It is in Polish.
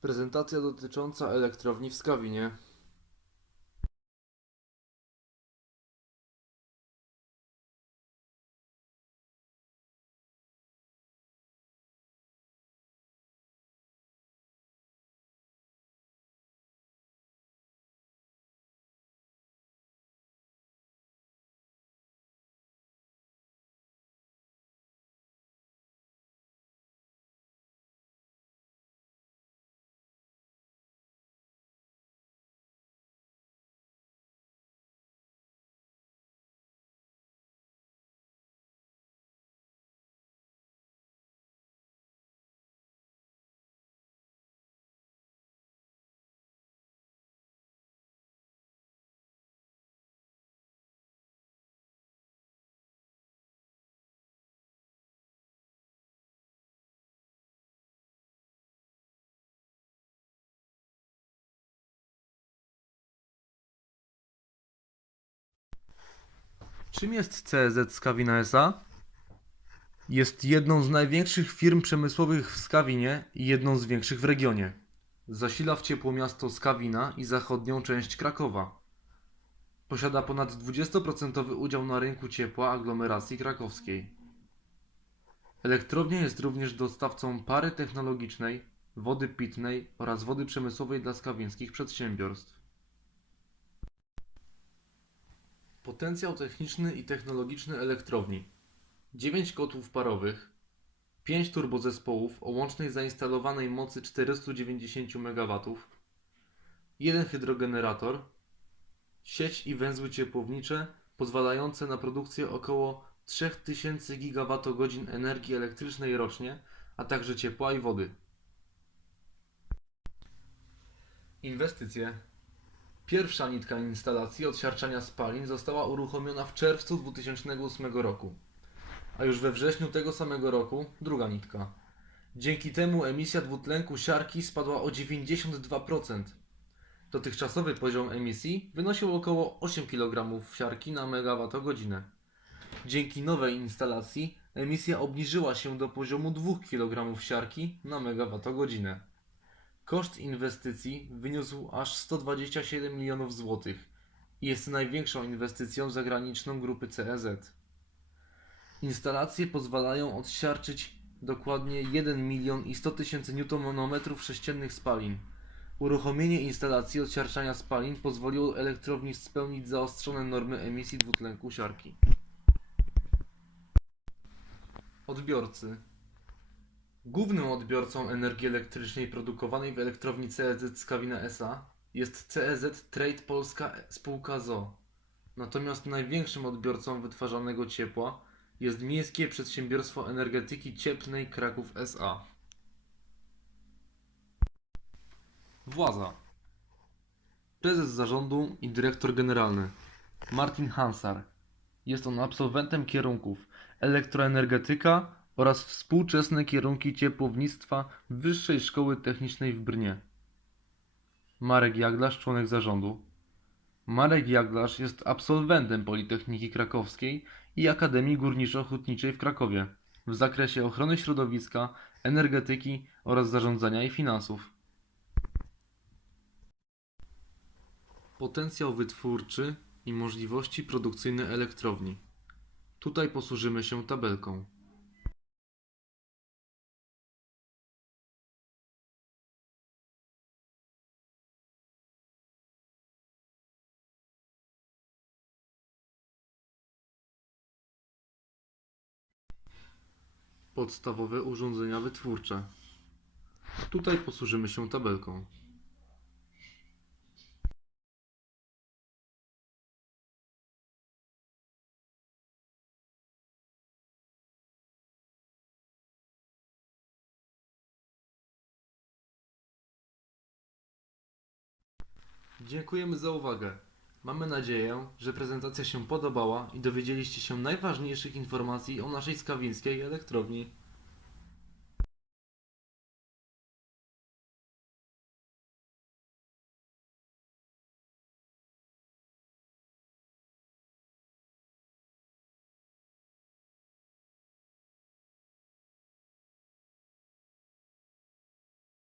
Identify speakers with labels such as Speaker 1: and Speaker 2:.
Speaker 1: Prezentacja dotycząca elektrowni w Skawinie. Czym jest CEZ Skawina S.A.? Jest jedną z największych firm przemysłowych w Skawinie i jedną z większych w regionie. Zasila w ciepło miasto Skawina i zachodnią część Krakowa. Posiada ponad 20% udział na rynku ciepła aglomeracji krakowskiej. Elektrownia jest również dostawcą pary technologicznej, wody pitnej oraz wody przemysłowej dla skawińskich przedsiębiorstw. Potencjał techniczny i technologiczny elektrowni. 9 kotłów parowych, 5 turbozespołów o łącznej zainstalowanej mocy 490 MW, jeden hydrogenerator, sieć i węzły ciepłownicze pozwalające na produkcję około 3000 GWh energii elektrycznej rocznie, a także ciepła i wody. Inwestycje Pierwsza nitka instalacji odsiarczania spalin została uruchomiona w czerwcu 2008 roku, a już we wrześniu tego samego roku druga nitka. Dzięki temu emisja dwutlenku siarki spadła o 92%. Dotychczasowy poziom emisji wynosił około 8 kg siarki na megawattogodzinę. Dzięki nowej instalacji emisja obniżyła się do poziomu 2 kg siarki na megawattogodzinę. Koszt inwestycji wyniósł aż 127 milionów złotych i jest największą inwestycją zagraniczną grupy CEZ. Instalacje pozwalają odsiarczyć dokładnie 1 milion i 100 tysięcy newtonometrów sześciennych spalin. Uruchomienie instalacji odsiarczania spalin pozwoliło elektrowni spełnić zaostrzone normy emisji dwutlenku siarki. Odbiorcy Głównym odbiorcą energii elektrycznej produkowanej w elektrowni CEZ Skawina S.A. jest CEZ Trade Polska Spółka ZO. Natomiast największym odbiorcą wytwarzanego ciepła jest Miejskie Przedsiębiorstwo Energetyki Cieplnej Kraków S.A. Władza Prezes zarządu i dyrektor generalny Martin Hansar. Jest on absolwentem kierunków elektroenergetyka oraz współczesne kierunki ciepłownictwa Wyższej Szkoły Technicznej w Brnie. Marek Jaglasz, członek zarządu. Marek Jaglasz jest absolwentem Politechniki Krakowskiej i Akademii Górniczo-Hutniczej w Krakowie w zakresie ochrony środowiska, energetyki oraz zarządzania i finansów. Potencjał wytwórczy i możliwości produkcyjne elektrowni. Tutaj posłużymy się tabelką. Podstawowe urządzenia wytwórcze. Tutaj posłużymy się tabelką. Dziękujemy za uwagę. Mamy nadzieję, że prezentacja się podobała i dowiedzieliście się najważniejszych informacji o naszej skawińskiej elektrowni.